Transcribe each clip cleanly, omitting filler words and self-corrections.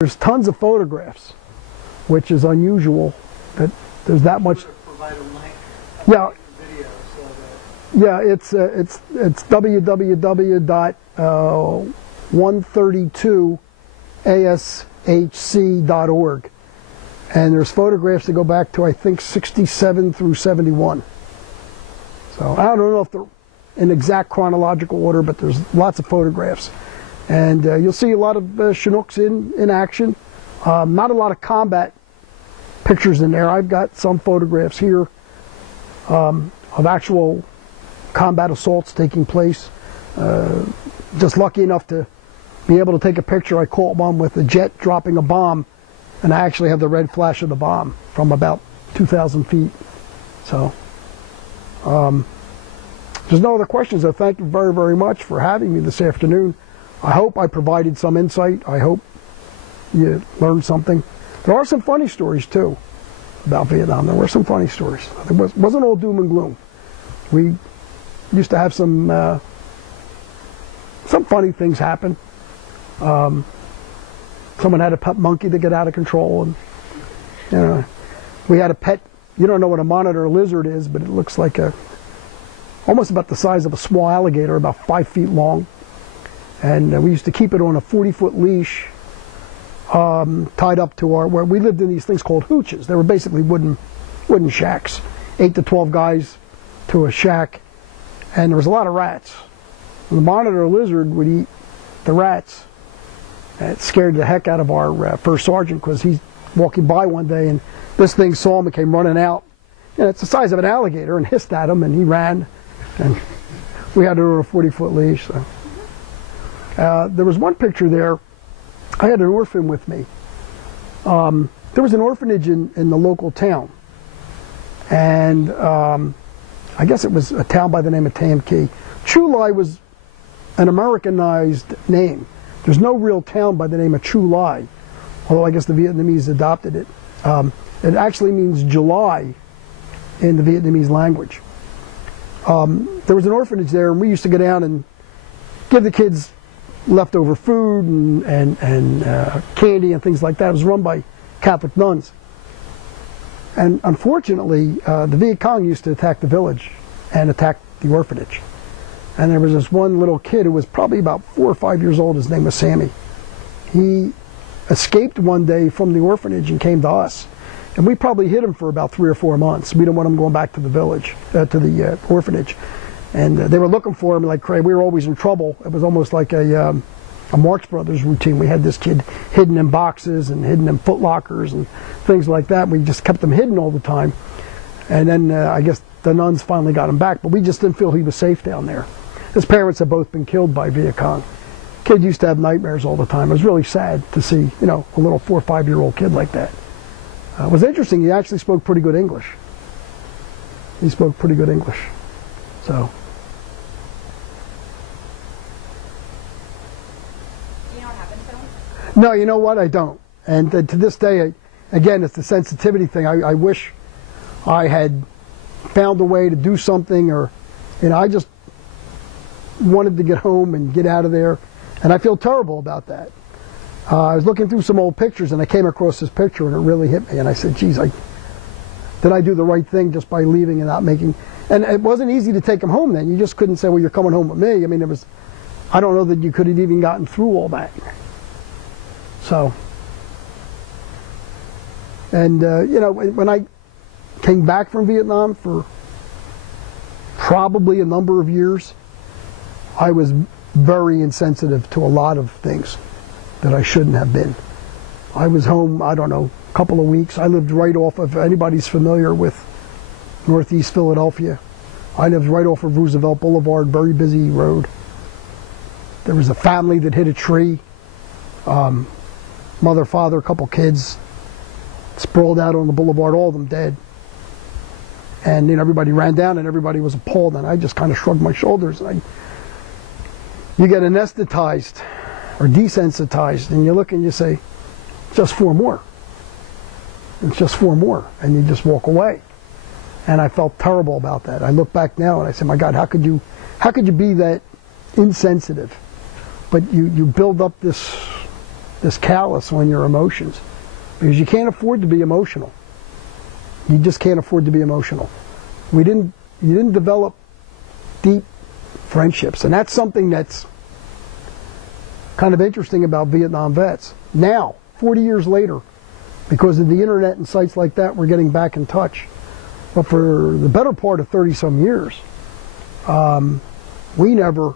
There's tons of photographs, which is unusual that there's that much. Provide a link. Yeah. Video so Yeah, it's www.132ashc.org, and there's photographs that go back to, I think, 67 through 71. So I don't know if they're in exact chronological order, but there's lots of photographs, and you'll see a lot of Chinooks in action. Not a lot of combat pictures in there. I've got some photographs here of actual combat assaults taking place. Just lucky enough to be able to take a picture. I caught one with a jet dropping a bomb, and I actually have the red flash of the bomb from about 2,000 feet. So, there's no other questions. I thank you very, very much for having me this afternoon. I hope I provided some insight. I hope you learned something. There are some funny stories, too, about Vietnam. There were some funny stories. It wasn't all doom and gloom. We used to have some funny things happen. Someone had a pet monkey that got out of control, and we had a pet. You don't know what a monitor lizard is, but it looks like almost about the size of a small alligator, about 5 feet long. And we used to keep it on a 40-foot leash, tied up to where we lived in these things called hooches. They were basically wooden shacks, 8 to 12 guys to a shack, and there was a lot of rats. And the monitor lizard would eat the rats. And it scared the heck out of our first sergeant, because he's walking by one day and this thing saw him and came running out. And it's the size of an alligator, and hissed at him, and he ran. And we had it on a 40-foot leash. So. There was one picture there. I had an orphan with me. There was an orphanage in the local town, and I guess it was a town by the name of Tam Key. Chu Lai was an Americanized name. There's no real town by the name of Chu Lai, although I guess the Vietnamese adopted it. It actually means July in the Vietnamese language. There was an orphanage there, and we used to go down and give the kids leftover food and candy and things like that. It was run by Catholic nuns. And unfortunately, the Viet Cong used to attack the village and attack the orphanage. And there was this one little kid who was probably about 4 or 5 years old. His name was Sammy. He escaped one day from the orphanage and came to us. And we probably hid him for about 3 or 4 months. We didn't want him going back to the village, to the orphanage. And they were looking for him like crazy. We were always in trouble. It was almost like a Marx Brothers routine. We had this kid hidden in boxes and hidden in foot lockers and things like that. We just kept him hidden all the time. And then I guess the nuns finally got him back, but we just didn't feel he was safe down there. His parents had both been killed by Viet Cong. Kid used to have nightmares all the time. It was really sad to see, a little 4 or 5 year old kid like that. It was interesting. He actually spoke pretty good English. He spoke pretty good English. So. You know what happened to him? No, you know what? I don't. And to this day, again, it's the sensitivity thing. I wish I had found a way to do something, or, I just wanted to get home and get out of there. And I feel terrible about that. I was looking through some old pictures, and I came across this picture, and it really hit me. And I said, geez, did I do the right thing just by leaving and not making... And it wasn't easy to take him home then. You just couldn't say, well, you're coming home with me. I mean, I don't know that you could have even gotten through all that. So, and, when I came back from Vietnam for probably a number of years, I was very insensitive to a lot of things that I shouldn't have been. I was home, I don't know, a couple of weeks. I lived right off of, anybody's familiar with Northeast Philadelphia. I lived right off of Roosevelt Boulevard, very busy road. There was a family that hit a tree. Mother, father, a couple kids sprawled out on the boulevard, all of them dead. And everybody ran down, and everybody was appalled, and I just kind of shrugged my shoulders. You get anesthetized or desensitized, and you look and you say, just 4 more. It's just 4 more, and you just walk away. And I felt terrible about that. I look back now and I say, my God, how could you be that insensitive? But you build up this this callous on your emotions, because you can't afford to be emotional. You just can't afford to be emotional. You didn't develop deep friendships, and that's something that's kind of interesting about Vietnam vets. Now, 40 years later, because of the internet and sites like that, we're getting back in touch. But for the better part of 30-some years, we never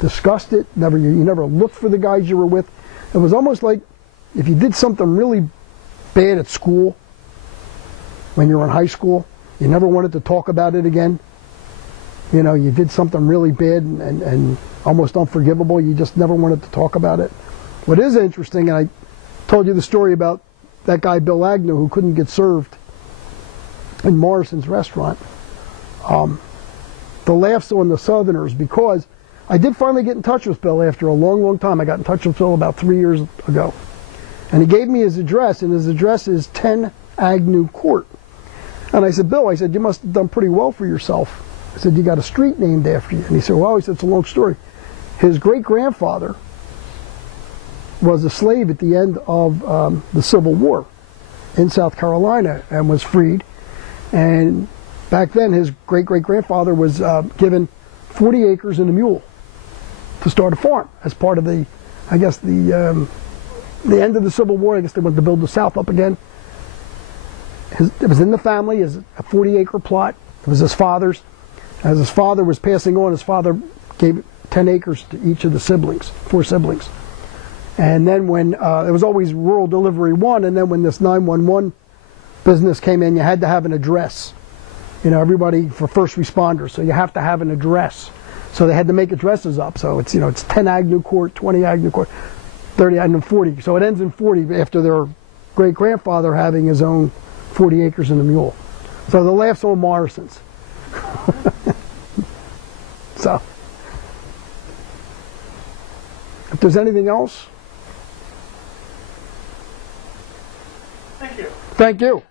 discussed it. You never looked for the guys you were with. It was almost like if you did something really bad at school, when you were in high school, you never wanted to talk about it again. You know, you did something really bad and almost unforgivable. You just never wanted to talk about it. What is interesting, and I told you the story about that guy Bill Agnew who couldn't get served in Morrison's restaurant. The laughs on the Southerners, because I did finally get in touch with Bill after a long, long time. I got in touch with Bill about 3 years ago. And he gave me his address, and his address is 10 Agnew Court. And I said, Bill, I said, you must have done pretty well for yourself. I said, you got a street named after you. And he said, well, he said, it's a long story. His great-grandfather was a slave at the end of the Civil War in South Carolina and was freed. And back then, his great-great-grandfather was given 40 acres and a mule to start a farm as part of the, I guess, the end of the Civil War. I guess they wanted to build the South up again. It was in the family, as a 40-acre plot. It was his father's. As his father was passing on, his father gave 10 acres to each of the siblings, 4 siblings. And then when, it was always rural delivery 1, and then when this 911 business came in, you had to have an address. You know, everybody for first responders, so you have to have an address. So they had to make addresses up. So it's, you know, it's 10 Agnew Court, 20 Agnew Court, 30 Agnew, 40. So it ends in 40 after their great-grandfather having his own 40 acres and a mule. So the laughs on Morrison's. So, if there's anything else. Thank you. Thank you.